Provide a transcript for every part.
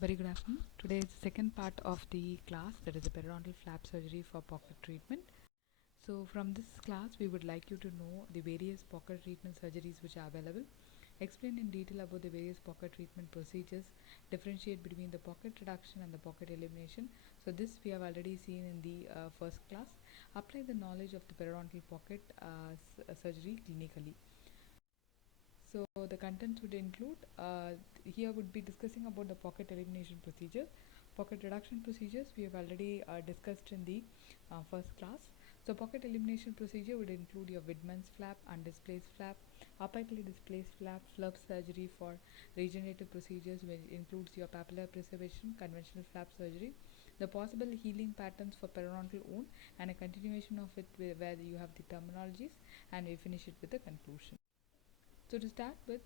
Very good afternoon. Today is the second part of the class, that is the periodontal flap surgery for pocket treatment. So from this class we would like you to know the various pocket treatment surgeries which are available, explain in detail about the various pocket treatment procedures, differentiate between the pocket reduction and the pocket elimination. So this we have already seen in the first class. Apply the knowledge of the periodontal pocket surgery clinically. So the contents would include, here would be discussing about the pocket elimination procedures. Pocket reduction procedures we have already discussed in the first class. So pocket elimination procedure would include your Widman's flap, undisplaced flap, apically displaced flap, flap surgery for regenerative procedures, which includes your papillary preservation, conventional flap surgery, the possible healing patterns for periodontal wound, and a continuation of it where you have the terminologies, and we finish it with the conclusion. So to start with,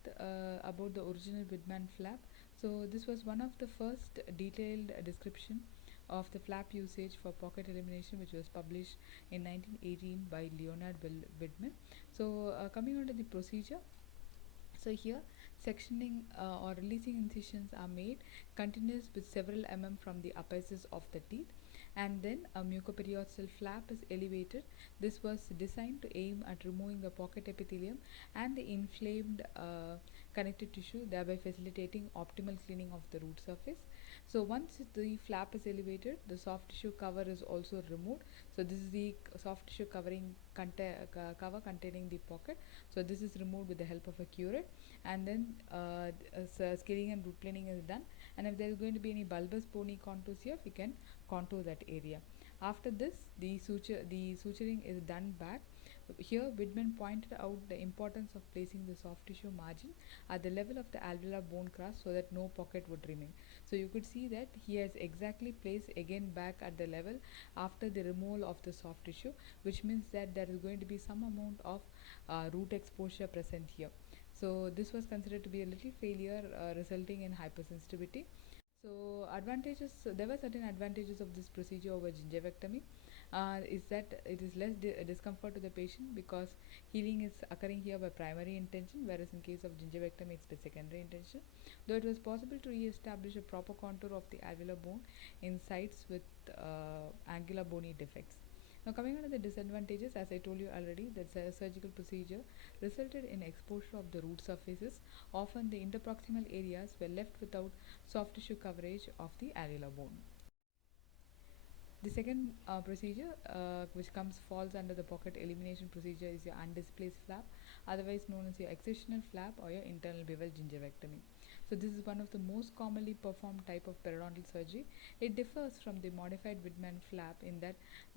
about the original Widman flap. So this was one of the first detailed description of the flap usage for pocket elimination, which was published in 1918 by Leonard Widman. So coming on to the procedure. So here sectioning or releasing incisions are made continuous with several from the apices of the teeth, and then a mucoperiosteal flap is elevated. This was designed to aim at removing the pocket epithelium and the inflamed connective tissue, thereby facilitating optimal cleaning of the root surface. So once the flap is elevated, the soft tissue cover is also removed. So this is the soft tissue cover containing the pocket. So this is removed with the help of a curette, and then scaling and root planing is done. And if there is going to be any bulbous bony contours here, we can contour that area. After this, the suturing is done back. Here Widman pointed out the importance of placing the soft tissue margin at the level of the alveolar bone crust so that no pocket would remain. So you could see that he has exactly placed again back at the level after the removal of the soft tissue, which means that there is going to be some amount of root exposure present here. So this was considered to be a little failure, resulting in hypersensitivity. So advantages, there were certain advantages of this procedure over gingivectomy, is that it is less discomfort to the patient because healing is occurring here by primary intention, whereas in case of gingivectomy it's by secondary intention. Though it was possible to re-establish a proper contour of the alveolar bone in sites with angular bony defects. Now coming on to the disadvantages, as I told you already, that surgical procedure resulted in exposure of the root surfaces. Often the interproximal areas were left without soft tissue coverage of the alveolar bone. The second procedure, which falls under the pocket elimination procedure, is your undisplaced flap, otherwise known as your excisional flap or your internal bevel gingivectomy. So this is one of the most commonly performed type of periodontal surgery. It differs from the modified Widman flap in that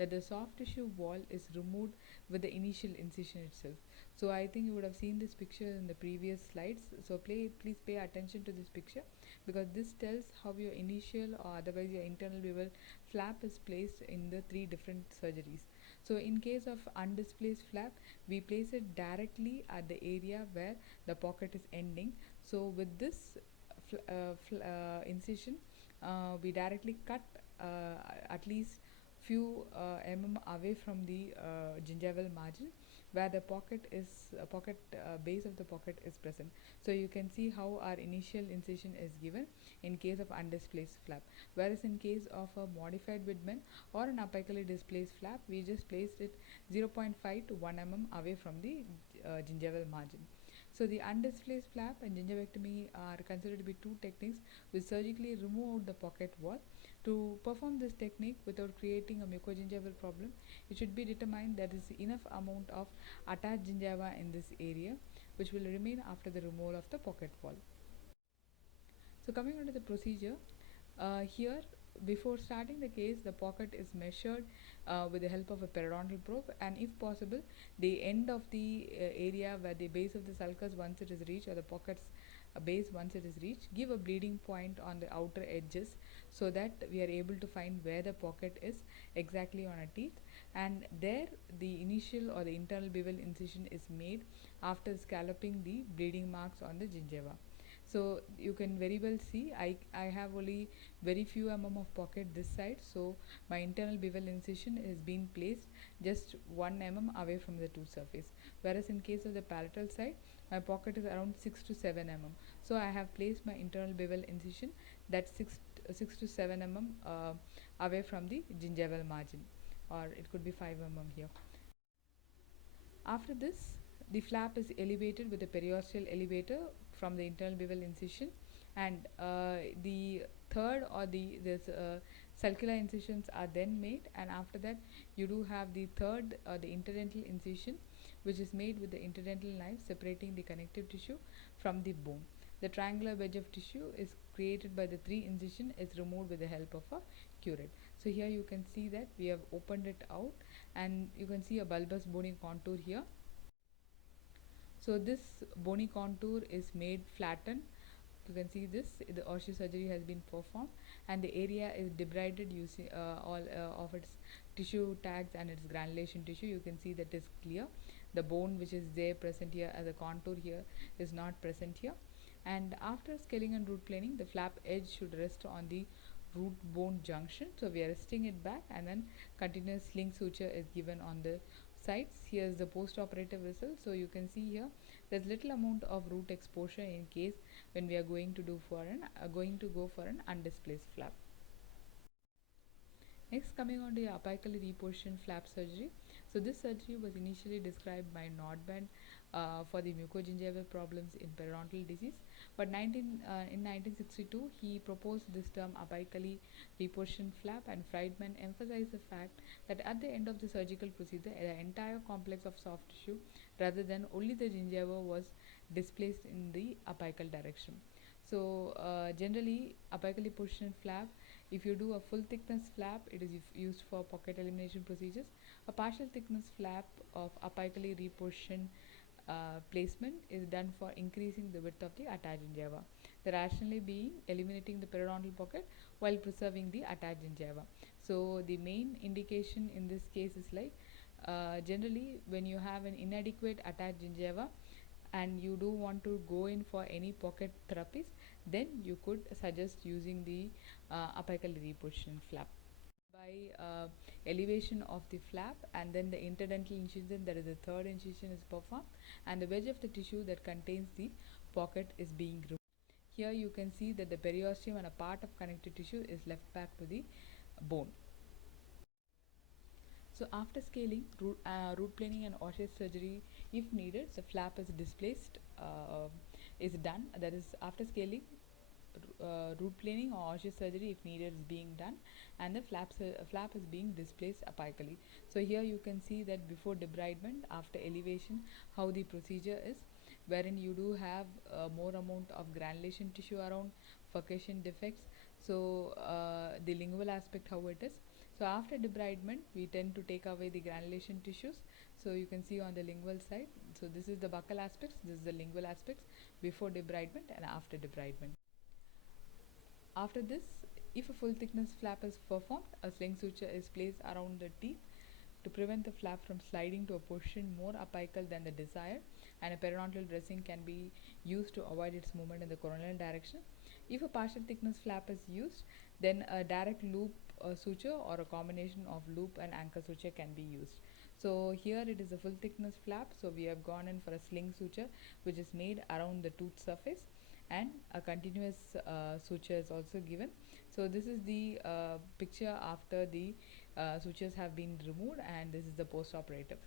the soft tissue wall is removed with the initial incision itself. So I think you would have seen this picture in the previous slides. So please pay attention to this picture, because this tells how your initial or otherwise your internal bevel flap is placed in the three different surgeries. So in case of undisplaced flap, we place it directly at the area where the pocket is ending. So with this incision, we directly cut at least few away from the gingival margin, where the base of the pocket is present. So you can see how our initial incision is given in case of undisplaced flap, whereas in case of a modified Widman or an apically displaced flap, we just placed it 0.5 to 1 away from the gingival margin. So the undisplaced flap and gingivectomy are considered to be two techniques which surgically remove out the pocket wall. To perform this technique without creating a mucogingival problem, it should be determined there is enough amount of attached gingiva in this area, which will remain after the removal of the pocket wall. So coming on to the procedure, here before starting the case, the pocket is measured with the help of a periodontal probe, and if possible, the end of the area where the base of the sulcus, once it is reached, or the pocket's base once it is reached, give a bleeding point on the outer edges so that we are able to find where the pocket is exactly on a teeth, and there the initial or the internal bevel incision is made after scalloping the bleeding marks on the gingiva. So you can very well see I have only very few of pocket this side, so my internal bevel incision is being placed just 1 away from the tooth surface, whereas in case of the palatal side, my pocket is around 6 to 7 So I have placed my internal bevel incision that's 6 to 7 mm away from the gingival margin, or it could be 5 mm here. After this, the flap is elevated with a periosteal elevator from the internal bevel incision, and the third or the circular incisions are then made, and after that you do have the third the interdental incision, which is made with the interdental knife separating the connective tissue from the bone. The triangular wedge of tissue is created by the 3 incision is removed with the help of a curette. So here you can see that we have opened it out, and you can see a bulbous bony contour here. So this bony contour is made flattened. You can see this, the osteosurgery has been performed, and the area is debrided using all of its tissue tags and its granulation tissue. You can see that is clear. The bone which is there present here as a contour here is not present here. And after scaling and root planing, the flap edge should rest on the root bone junction. So we are resting it back, and then continuous sling suture is given on the sides. Here is the post-operative result. So you can see here there's little amount of root exposure in case when we are going to go for an undisplaced flap. Next, coming on to the apically repositioned flap surgery. So this surgery was initially described by Nordband for the mucogingival problems in periodontal disease, but in 1962 he proposed this term apically repositioned flap, and Friedman emphasized the fact that at the end of the surgical procedure, the entire complex of soft tissue rather than only the gingiva was displaced in the apical direction. So generally apically positioned flap, if you do a full thickness flap, it is used for pocket elimination procedures. A partial thickness flap of apically repositioned placement is done for increasing the width of the attached gingiva. The rationale being eliminating the periodontal pocket while preserving the attached gingiva. So the main indication in this case is like generally when you have an inadequate attached gingiva and you do want to go in for any pocket therapies, then you could suggest using the apical reposition flap. By elevation of the flap, and then the interdental incision, that is the third incision, is performed, and the wedge of the tissue that contains the pocket is being removed. Here you can see that the periosteum and a part of connective tissue is left back to the bone. So after scaling, root planing and osseous surgery, if needed, the flap is displaced, is done. That is, after scaling, root planing or osseous surgery, if needed, is being done, and the flap is being displaced apically. So here you can see that before debridement, after elevation, how the procedure is, wherein you do have more amount of granulation tissue around, furcation defects. So the lingual aspect, how it is. So after debridement, we tend to take away the granulation tissues. So you can see on the lingual side. So this is the buccal aspects, this is the lingual aspects before debridement and after debridement. After this, if a full thickness flap is performed, a sling suture is placed around the teeth to prevent the flap from sliding to a position more apical than the desired, and a periodontal dressing can be used to avoid its movement in the coronal direction. If a partial thickness flap is used, then a direct loop suture or a combination of loop and anchor suture can be used. So here it is a full thickness flap, so we have gone in for a sling suture which is made around the tooth surface, and a continuous suture is also given. So this is the picture after the sutures have been removed, and this is the post-operative.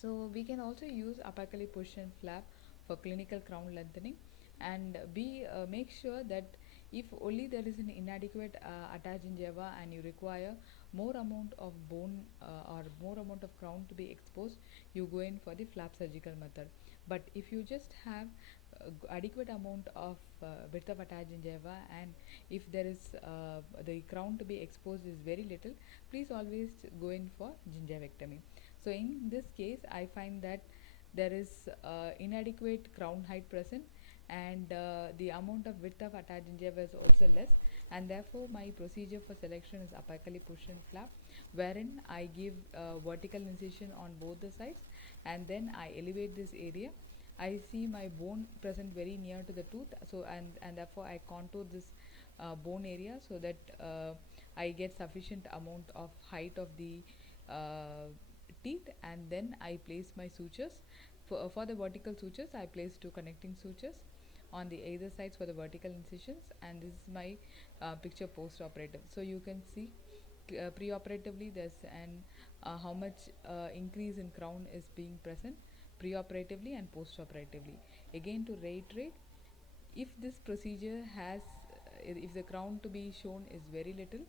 So we can also use apically positioned flap for clinical crown lengthening, and make sure that if only there is an inadequate attached gingiva and you require more amount of bone or more amount of crown to be exposed, you go in for the flap surgical method. But if you just have adequate amount of width of attached gingiva, and if there is the crown to be exposed is very little, please always go in for gingivectomy. So in this case, I find that there is inadequate crown height present, and the amount of width of attached gingiva is also less, and therefore my procedure for selection is apically positioned flap, wherein I give vertical incision on both the sides, and then I elevate this area. I see my bone present very near to the tooth, so and therefore I contour this bone area so that I get sufficient amount of height of the teeth, and then I place my sutures For the vertical sutures, I placed 2 connecting sutures on the either sides for the vertical incisions, and this is my picture post-operative. So you can see pre-operatively there's an how much increase in crown is being present pre-operatively and post-operatively. Again, to reiterate, if this procedure has if the crown to be shown is very little,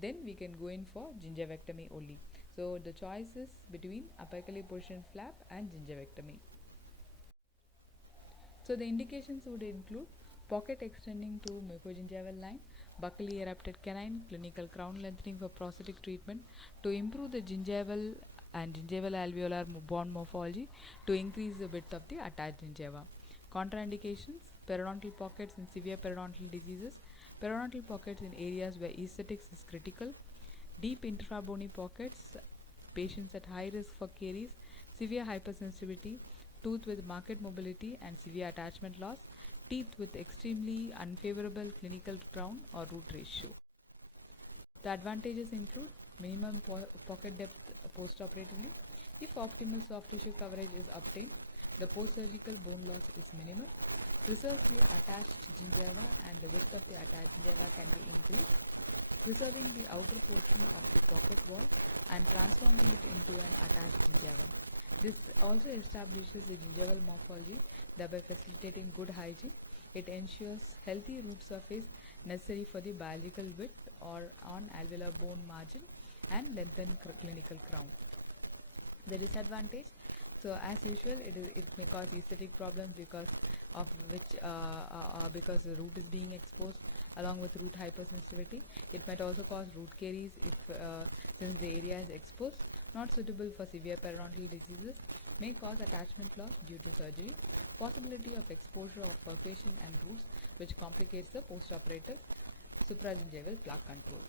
then we can go in for gingivectomy only. So the choice is between apically positioned flap and gingivectomy. So the indications would include pocket extending to mucogingival line, buccally erupted canine, clinical crown lengthening for prosthetic treatment, to improve the gingival and gingival alveolar bond morphology, to increase the width of the attached gingiva. Contraindications: periodontal pockets in severe periodontal diseases, periodontal pockets in areas where aesthetics is critical, deep intrabony pockets, patients at high risk for caries, severe hypersensitivity, tooth with marked mobility and severe attachment loss, teeth with extremely unfavorable clinical crown or root ratio. The advantages include minimum pocket depth post-operatively. If optimal soft tissue coverage is obtained, the post-surgical bone loss is minimal. Preserves the attached gingiva and the width of the attached gingiva can be increased, preserving the outer portion of the pocket wall and transforming it into an attached gingiva. This also establishes the gingival morphology, thereby facilitating good hygiene. It ensures healthy root surface necessary for the biological width or on alveolar bone margin and lengthen clinical crown. The disadvantage: so as usual, it may cause aesthetic problems because of which because the root is being exposed along with root hypersensitivity. It might also cause root caries if since the area is exposed. Not suitable for severe periodontal diseases. May cause attachment loss due to surgery. Possibility of exposure of perforation and roots, which complicates the postoperative supragingival plaque control.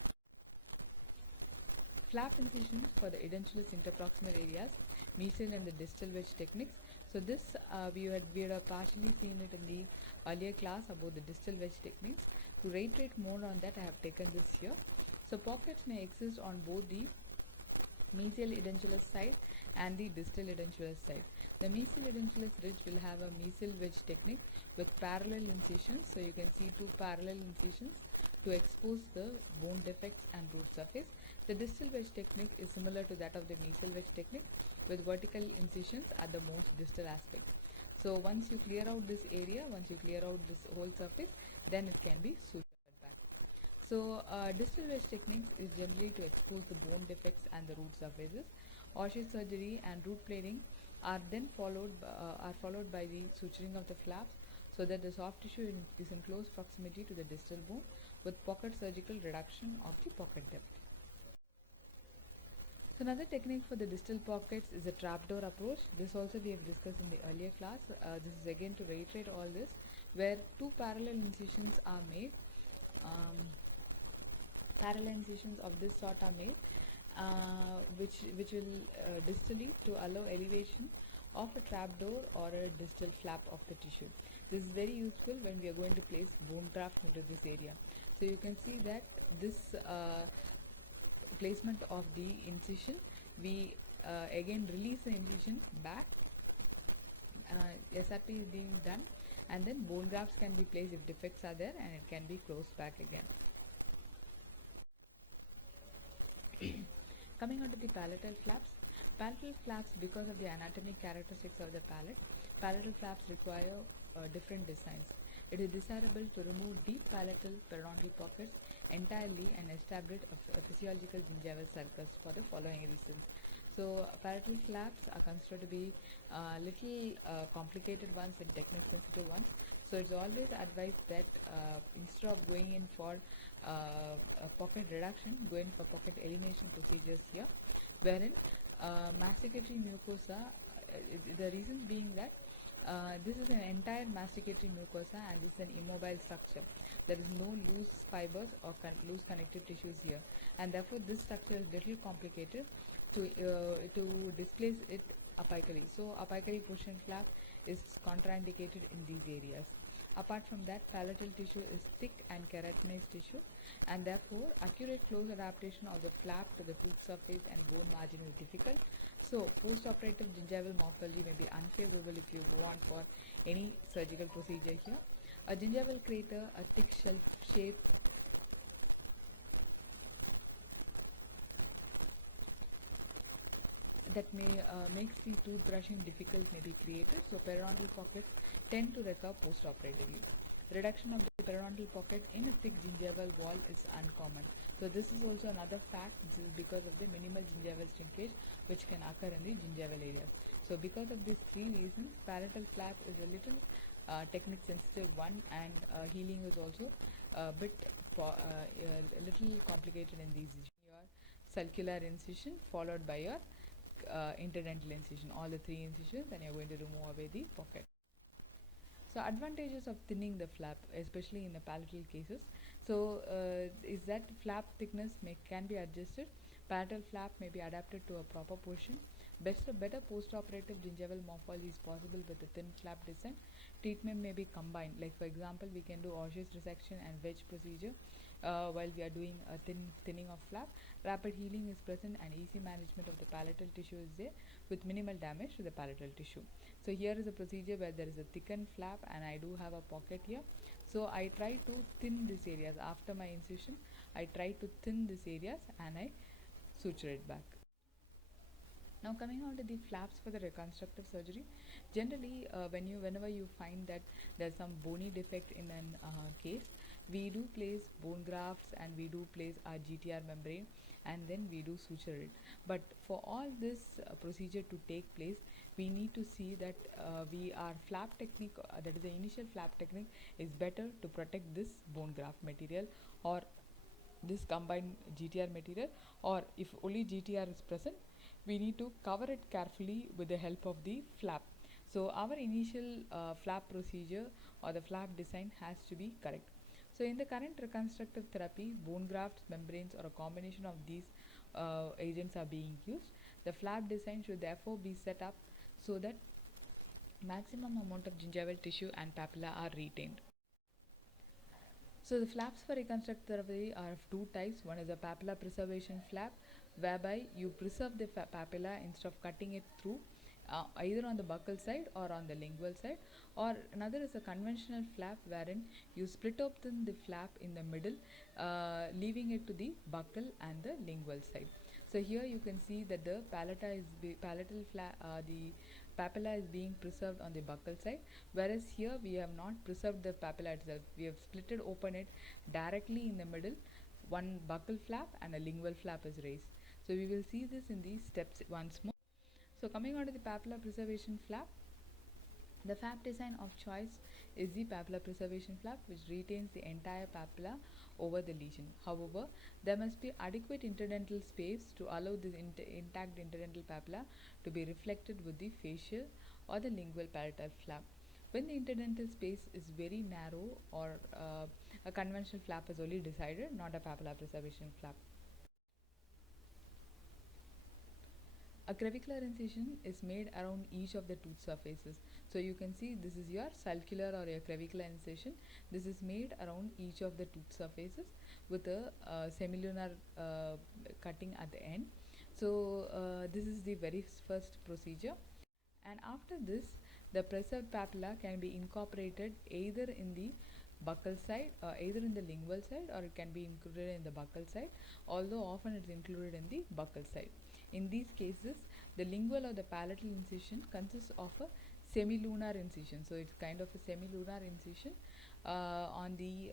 Flap incisions for the edentulous interproximal areas, mesial and the distal wedge techniques. So this we had partially seen it in the earlier class about the distal wedge techniques. To reiterate more on that, I have taken this here. So pockets may exist on both the mesial edentulous side and the distal edentulous side. The mesial edentulous ridge will have a mesial wedge technique with parallel incisions. So you can see 2 parallel incisions to expose the bone defects and root surface. The distal wedge technique is similar to that of the mesial wedge technique with vertical incisions at the most distal aspects. So once you clear out this area, once you clear out this whole surface, then it can be sutured back. So distal wedge techniques is generally to expose the bone defects and the root surfaces. Osseous surgery and root plating are then followed by the suturing of the flaps, so that the soft tissue is in close proximity to the distal bone with pocket surgical reduction of the pocket depth. So another technique for the distal pockets is the trapdoor approach. This also we have discussed in the earlier class. This is again to reiterate all this, where 2 parallel incisions are made. Parallel incisions of this sort are made, which will distally to allow elevation of a trapdoor or a distal flap of the tissue. This is very useful when we are going to place bone graft into this area. So you can see that this placement of the incision, we again release the incision back, SRP is being done, and then bone grafts can be placed if defects are there, and it can be closed back again. Coming on to the palatal flaps. Palatal flaps, because of the anatomic characteristics of the palate, palatal flaps require different designs. It is desirable to remove deep palatal periodontal pockets entirely and establish a physiological gingival circus for the following reasons. So palatal flaps are considered to be little complicated ones and technique sensitive ones. So it's always advised that instead of going in for pocket reduction, go in for pocket elimination procedures here, wherein masticatory mucosa, the reasons being that this is an entire masticatory mucosa and this is an immobile structure. There is no loose fibers or loose connective tissues here, and therefore this structure is little complicated to displace it apically. So apically positioned flap is contraindicated in these areas. Apart from that, palatal tissue is thick and keratinized tissue, and therefore accurate close adaptation of the flap to the tooth surface and bone margin is difficult. So post-operative gingival morphology may be unfavorable if you go on for any surgical procedure here. A gingival crater, a thick shelf shape that may makes the tooth brushing difficult may be created. So periodontal pockets tend to recur post-operatively. Reduction of the periodontal pocket in a thick gingival wall is uncommon. So this is also another fact. This is because of the minimal gingival shrinkage which can occur in the gingival areas. So because of these three reasons, palatal flap is a little technique sensitive one, and healing is also a bit a little complicated in these. Your circular incision followed by your interdental incision, all the three incisions, and you're going to remove away the pocket. So advantages of thinning the flap, especially in the palatal cases. So is that flap thickness can be adjusted. Palatal flap may be adapted to a proper position. Better post-operative gingival morphology is possible with a thin flap design. Treatment may be combined. Like for example, we can do osseous resection and wedge procedure while we are doing a thinning of flap. Rapid healing is present and easy management of the palatal tissue is there with minimal damage to the palatal tissue. So here is a procedure where there is a thickened flap and I do have a pocket here. So I try to thin these areas. After my incision, I try to thin these areas and I suture it back. Now coming on to the flaps for the reconstructive surgery, generally whenever you find that there's some bony defect in an case, we do place bone grafts and we do place our GTR membrane and then we do suture it. But for all this procedure to take place, we need to see that our flap technique, that is the initial flap technique, is better to protect this bone graft material or this combined GTR material, or if only GTR is present, we need to cover it carefully with the help of the flap. So our initial flap procedure or the flap design has to be correct. So in the current reconstructive therapy, bone grafts, membranes, or a combination of these agents are being used. The flap design should therefore be set up so that maximum amount of gingival tissue and papilla are retained. So the flaps for reconstructive therapy are of two types. One is a papilla preservation flap, whereby you preserve the papilla instead of cutting it through either on the buccal side or on the lingual side, or another is a conventional flap wherein you split open the flap in the middle, leaving it to the buccal and the lingual side. So here you can see that the the papilla is being preserved on the buccal side, whereas here we have not preserved the papilla itself. We have splitted open it directly in the middle. One buccal flap and a lingual flap is raised. So we will see this in these steps once more. So coming on to the papilla preservation flap, the flap design of choice is the papilla preservation flap, which retains the entire papilla over the lesion. However, there must be adequate interdental space to allow this intact interdental papilla to be reflected with the facial or the lingual palatal flap. When the interdental space is very narrow, or a conventional flap is only decided, not a papilla preservation flap. A clavicular incision is made around each of the tooth surfaces. So you can see this is your sulcular or your clavicular incision. This is made around each of the tooth surfaces with a semilunar cutting at the end. So this is the very first procedure. And after this, the preserved papilla can be incorporated either in the buccal side, either in the lingual side, or it can be included in the buccal side, although often it's included in the buccal side. In these cases, the lingual or the palatal incision consists of a semilunar incision. So it's kind of a semilunar incision on the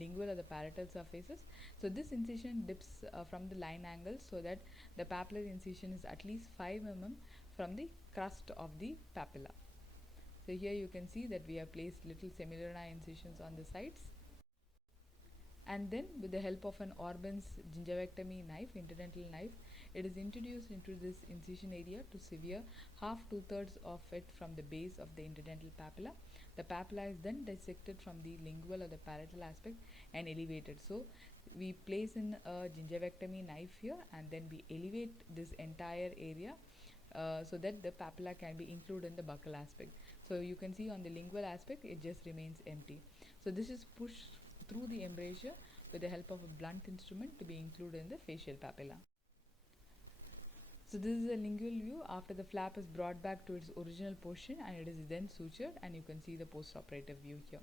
lingual or the palatal surfaces. So this incision dips from the line angle so that the papillary incision is at least 5 mm from the crust of the papilla. So here you can see that we have placed little semilunar incisions on the sides. And then with the help of an Orban's gingivectomy knife, interdental knife, it is introduced into this incision area to sever half 2/3 of it from the base of the interdental papilla. The papilla is then dissected from the lingual or the palatal aspect and elevated. So we place in a gingivectomy knife here and then we elevate this entire area so that the papilla can be included in the buccal aspect. So you can see on the lingual aspect it just remains empty. So this is pushed through the embrasure with the help of a blunt instrument to be included in the facial papilla. So this is a lingual view after the flap is brought back to its original position and it is then sutured, and you can see the post-operative view here.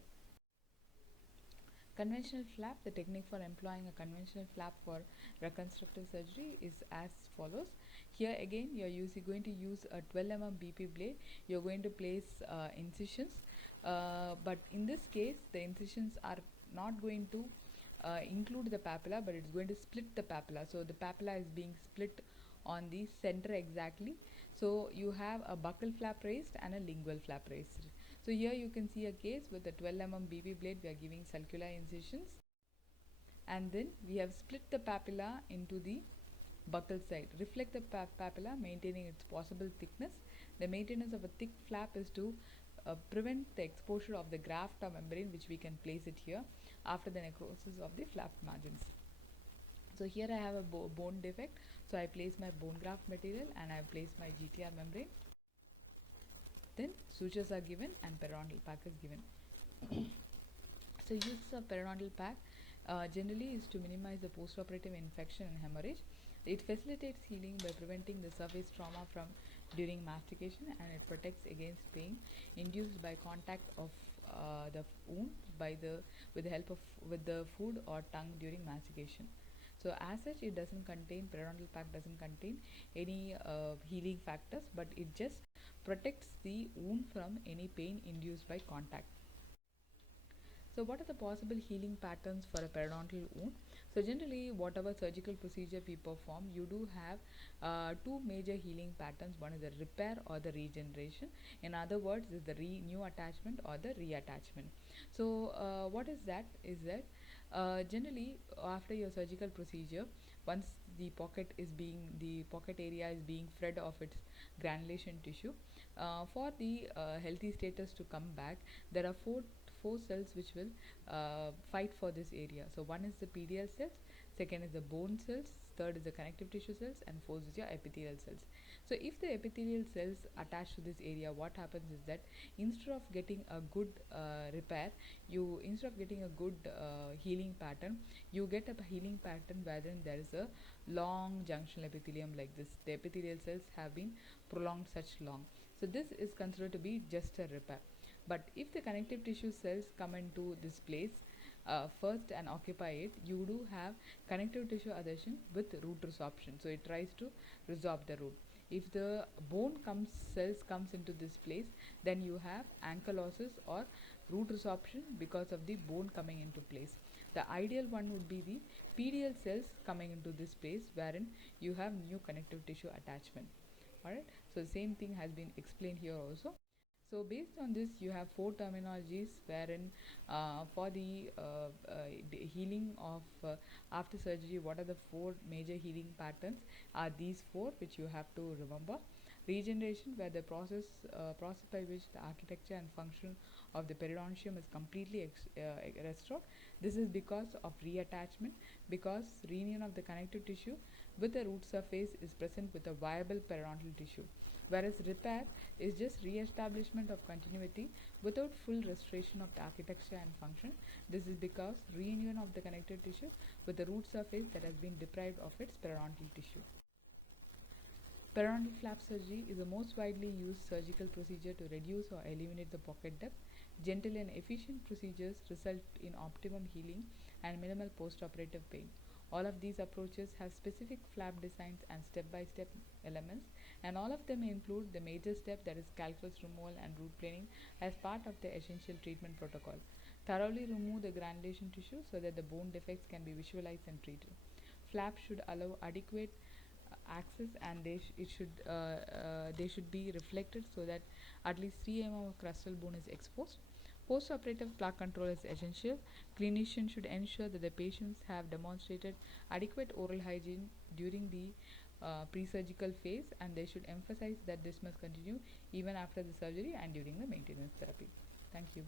Conventional flap, the technique for employing a conventional flap for reconstructive surgery is as follows. Here again you are going to use a 12 mm BP blade. You are going to place incisions, but in this case the incisions are not going to include the papilla, but it's going to split the papilla. So the papilla is being split on the center exactly. So you have a buccal flap raised and a lingual flap raised. So here you can see a case with a 12 mm BP blade. We are giving circular incisions, and then we have split the papilla into the buccal side. Reflect the papilla, maintaining its possible thickness. The maintenance of a thick flap is to prevent the exposure of the graft or membrane, which we can place it here after the necrosis of the flap margins. So here I have a bone defect, so I place my bone graft material and I place my GTR membrane. Then sutures are given and periodontal pack is given. So use of periodontal pack generally is to minimize the post-operative infection and hemorrhage. It facilitates healing by preventing the surface trauma from during mastication, and it protects against pain induced by contact of the wound with the food or tongue during mastication. So as such, it doesn't contain, periodontal pack doesn't contain any healing factors, but it just protects the wound from any pain induced by contact. So what are the possible healing patterns for a periodontal wound? So generally, whatever surgical procedure we perform, you do have two major healing patterns. One is the repair or the regeneration. In other words, is the new attachment or the reattachment. So what is that? Is that generally after your surgical procedure, once the pocket area is being freed of its granulation tissue, for the healthy status to come back, there are four cells which will fight for this area. So one is the PDL cells, second is the bone cells, third is the connective tissue cells, and fourth is your epithelial cells. So if the epithelial cells attach to this area, what happens is that instead of getting a good repair, instead of getting a good healing pattern, you get a healing pattern wherein there is a long junctional epithelium like this. The epithelial cells have been prolonged such long. So this is considered to be just a repair. But if the connective tissue cells come into this place first and occupy it, you do have connective tissue adhesion with root resorption. So it tries to resorb the root. If the bone cells comes into this place, then you have ankylosis or root resorption because of the bone coming into place. The ideal one would be the PDL cells coming into this place, wherein you have new connective tissue attachment. Alright, so the same thing has been explained here also. So based on this, you have four terminologies wherein for the healing of after surgery, what are the four major healing patterns are these four, which you have to remember. Regeneration, where the process by which the architecture and function of the periodontium is completely restored. This is because of reattachment, because reunion of the connective tissue with the root surface is present with a viable periodontal tissue. Whereas repair is just re-establishment of continuity without full restoration of the architecture and function. This is because reunion of the connective tissue with the root surface that has been deprived of its periodontal tissue. Periodontal flap surgery is the most widely used surgical procedure to reduce or eliminate the pocket depth. Gentle and efficient procedures result in optimum healing and minimal post-operative pain. All of these approaches have specific flap designs and step-by-step elements, and all of them include the major step, that is calculus removal and root planing, as part of the essential treatment protocol. Thoroughly remove the granulation tissue so that the bone defects can be visualized and treated. Flaps should allow adequate access, and they should be reflected so that at least 3 mm of crustal bone is exposed. Post-operative plaque control is essential. Clinicians should ensure that the patients have demonstrated adequate oral hygiene during the pre-surgical phase, and they should emphasize that this must continue even after the surgery and during the maintenance therapy. Thank you.